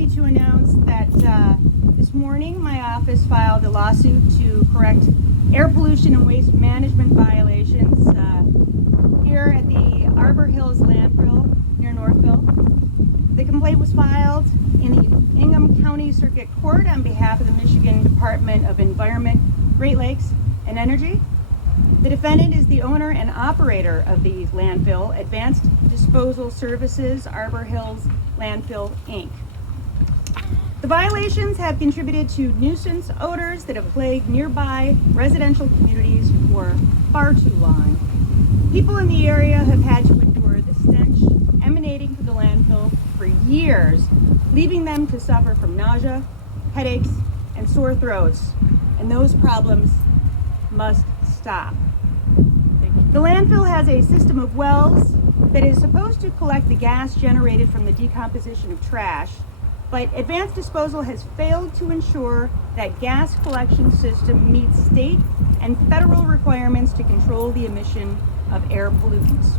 happy to announce that this morning my office filed a lawsuit to correct air pollution and waste management violations here at the Arbor Hills landfill near Northville. The complaint was filed in the Ingham County Circuit Court on behalf of the Michigan Department of Environment, Great Lakes, and Energy. The defendant is the owner and operator of the landfill, Advanced Disposal Services, Arbor Hills Landfill, Inc. The violations have contributed to nuisance odors that have plagued nearby residential communities for far too long. People in the area have had to endure the stench emanating from the landfill for years, leaving them to suffer from nausea, headaches, and sore throats, and those problems must stop. The landfill has a system of wells that is supposed to collect the gas generated from the decomposition of trash, but Advanced Disposal has failed to ensure that gas collection system meets state and federal requirements to control the emission of air pollutants.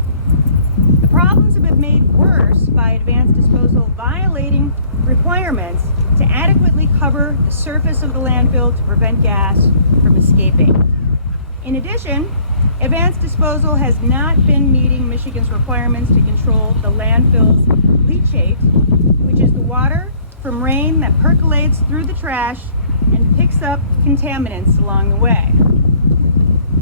The problems have been made worse by Advanced Disposal violating requirements to adequately cover the surface of the landfill to prevent gas from escaping. In addition, Advanced Disposal has not been meeting Michigan's requirements to control the landfill's leachate, which is the water from rain that percolates through the trash and picks up contaminants along the way.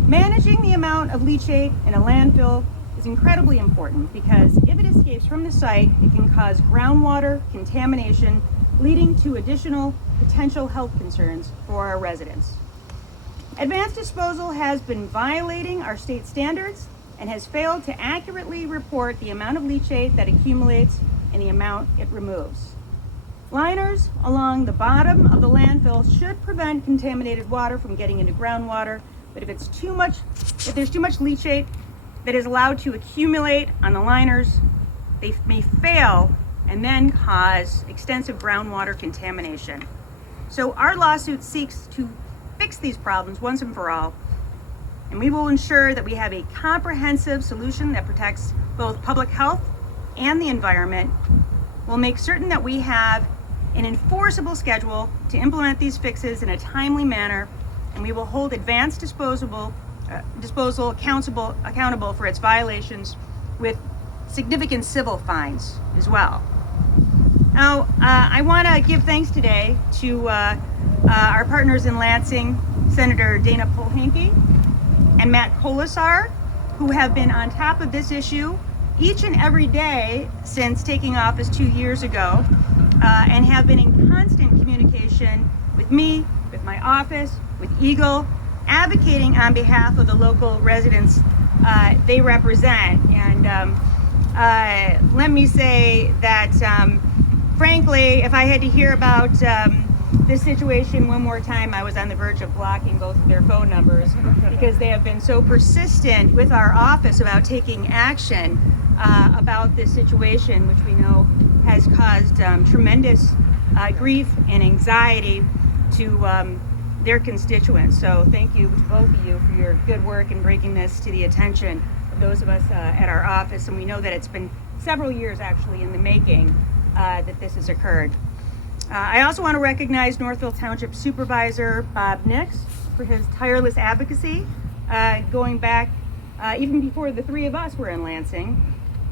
Managing the amount of leachate in a landfill is incredibly important because if it escapes from the site, it can cause groundwater contamination, leading to additional potential health concerns for our residents. Advanced Disposal has been violating our state standards and has failed to accurately report the amount of leachate that accumulates and the amount it removes. Liners along the bottom of the landfill should prevent contaminated water from getting into groundwater, but if there's too much leachate that is allowed to accumulate on the liners, they may fail and then cause extensive groundwater contamination. So our lawsuit seeks to fix these problems once and for all, and we will ensure that we have a comprehensive solution that protects both public health and the environment. We'll make certain that we have an enforceable schedule to implement these fixes in a timely manner, and we will hold Advanced Disposal accountable for its violations with significant civil fines as well. Now, I want to give thanks today to our partners in Lansing, Senator Dana Polehanki and Matt Colasar, who have been on top of this issue each and every day since taking office 2 years ago, and have been in constant communication with me, with my office, with Eagle, advocating on behalf of the local residents they represent. And let me say that, frankly, if I had to hear about this situation one more time, I was on the verge of blocking both of their phone numbers because they have been so persistent with our office about taking action about this situation, which we know has caused tremendous grief and anxiety to their constituents. So thank you to both of you for your good work in bringing this to the attention of those of us at our office. And we know that it's been several years actually in the making that this has occurred. I also want to recognize Northville Township Supervisor Bob Nix for his tireless advocacy going back even before the three of us were in Lansing.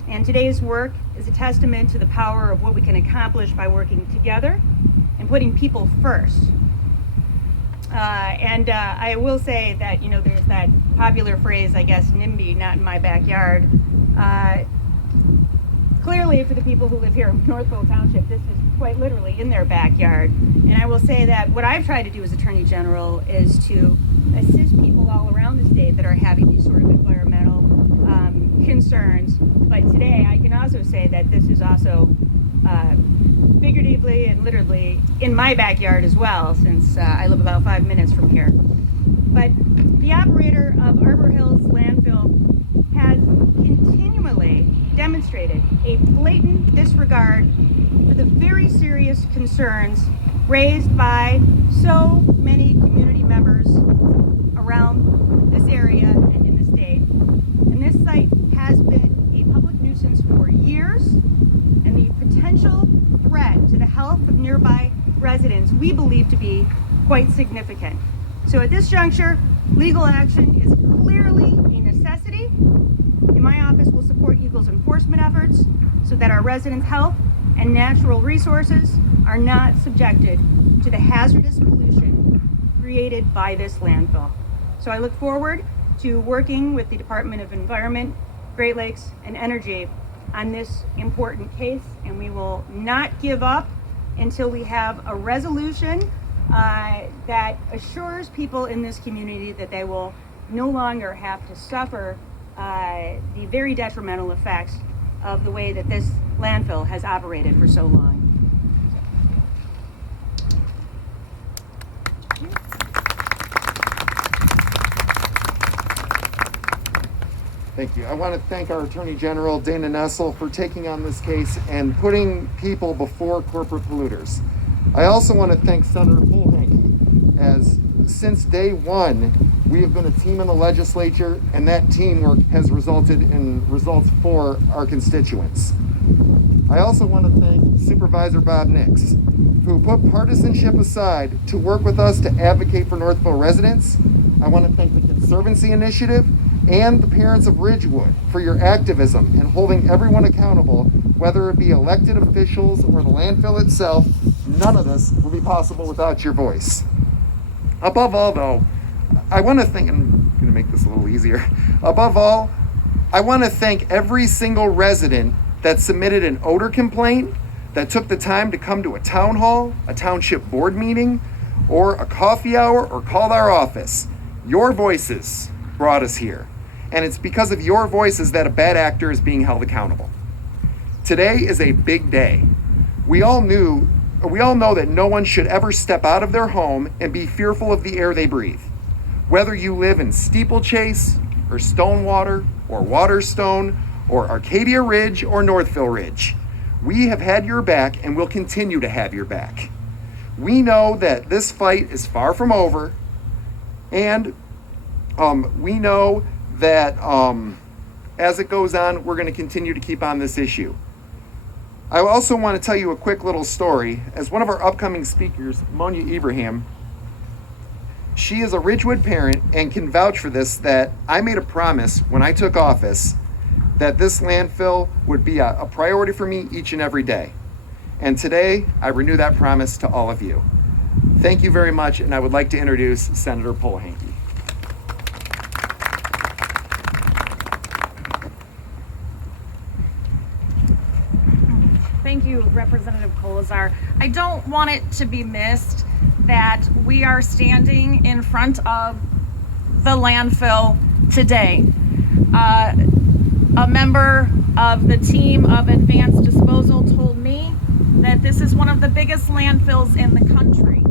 And today's work is a testament to the power of what we can accomplish by working together and putting people first. And I will say that, you know, there's that popular phrase, I guess, NIMBY, not in my backyard. Clearly, for the people who live here in Northville Township, this is quite literally in their backyard. And I will say that what I've tried to do as Attorney General is to assist people all around the state that are having these sort of environmental concerns. But today, I can also say that this is also figuratively and literally in my backyard as well, since I live about 5 minutes from here. But the operator of Arbor Hills landfill has continually demonstrated a blatant disregard for the very serious concerns raised by so many community members around this area and in the state. And this site has been a public nuisance for years, and the potential threat to the health of nearby residents we believe to be quite significant. So at this juncture, legal action is clearly a necessity, and my office will support Eagle's enforcement efforts so that our residents' health and natural resources are not subjected to the hazardous pollution created by this landfill. So I look forward to working with the Department of Environment, Great Lakes, and Energy on this important case, and we will not give up until we have a resolution that assures people in this community that they will no longer have to suffer the very detrimental effects of the way that this landfill has operated for so long. Thank you. I want to thank our Attorney General, Dana Nessel, for taking on this case and putting people before corporate polluters. I also want to thank Senator Polehanky, as since day one, we have been a team in the legislature, and that teamwork has resulted in results for our constituents. I also want to thank Supervisor Bob Nix, who put partisanship aside to work with us to advocate for Northville residents. I want to thank the Conservancy Initiative and the parents of Ridgewood for your activism and holding everyone accountable, whether it be elected officials or the landfill itself. None of this would be possible without your voice. Above all, though, I want to thank, and I'm going to make this a little easier. Above all, I want to thank every single resident that submitted an odor complaint, that took the time to come to a town hall, a township board meeting, or a coffee hour, or called our office. Your voices brought us here. And it's because of your voices that a bad actor is being held accountable. Today is a big day. We all know that no one should ever step out of their home and be fearful of the air they breathe. Whether you live in Steeplechase, or Stonewater, or Waterstone, or Arcadia Ridge, or Northville Ridge, we have had your back and will continue to have your back. We know that this fight is far from over, and we know that as it goes on, we're going to continue to keep on this issue. I also want to tell you a quick little story. As one of our upcoming speakers, Monia Ibrahim, she is a Ridgewood parent and can vouch for this, that I made a promise when I took office that this landfill would be a priority for me each and every day. And today, I renew that promise to all of you. Thank you very much, and I would like to introduce Senator Polehanky. Thank you, Representative Kolazar. I don't want it to be missed that we are standing in front of the landfill today. A member of the team of Advanced Disposal told me that this is one of the biggest landfills in the country.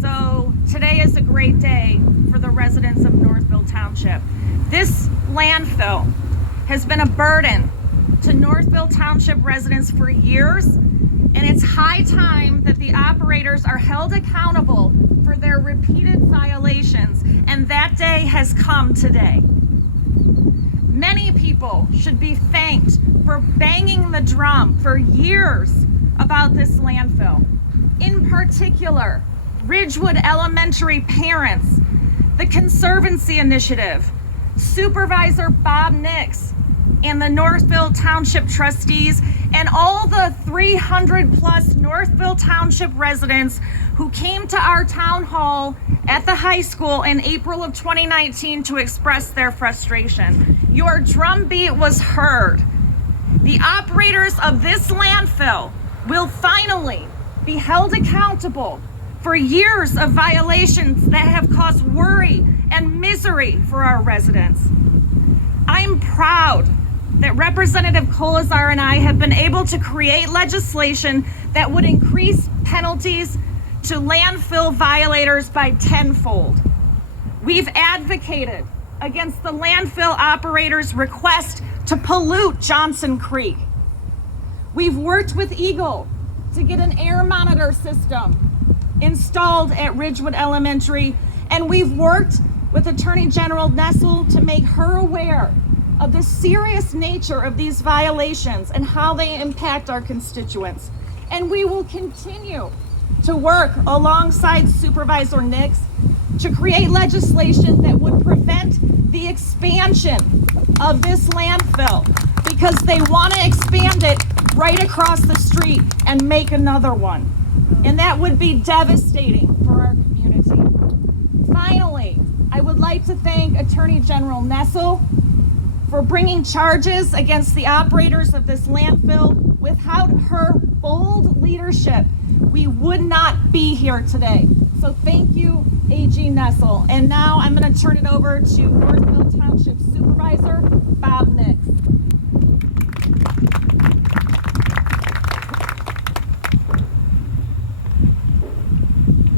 So today is a great day for the residents of Northville Township. This landfill has been a burden to Northville Township residents for years, and it's high time that the operators are held accountable for their repeated violations, and that day has come today. Many people should be thanked for banging the drum for years about this landfill. In particular, Ridgewood Elementary parents, the Conservancy Initiative, Supervisor Bob Nix, and the Northville Township trustees, and all the 300 plus Northville Township residents who came to our town hall at the high school in April of 2019 to express their frustration. Your drumbeat was heard. The operators of this landfill will finally be held accountable for years of violations that have caused worry and misery for our residents. I'm proud that Representative Kolazar and I have been able to create legislation that would increase penalties to landfill violators by tenfold. We've advocated against the landfill operators' request to pollute Johnson Creek. We've worked with Eagle to get an air monitor system installed at Ridgewood Elementary, and we've worked with Attorney General Nessel to make her aware of the serious nature of these violations and how they impact our constituents. And we will continue to work alongside Supervisor Nix to create legislation that would prevent the expansion of this landfill, because they want to expand it right across the street and make another one. And that would be devastating for our community. Finally, I would like to thank Attorney General Nessel for bringing charges against the operators of this landfill. Without her bold leadership, we would not be here today. So thank you, AG Nessel. And now I'm going to turn it over to Northville Township Supervisor Bob Nix.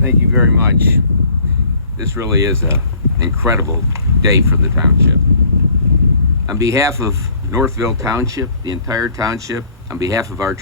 Thank you very much. This really is an incredible day for the township. On behalf of Northville Township, the entire township, on behalf of our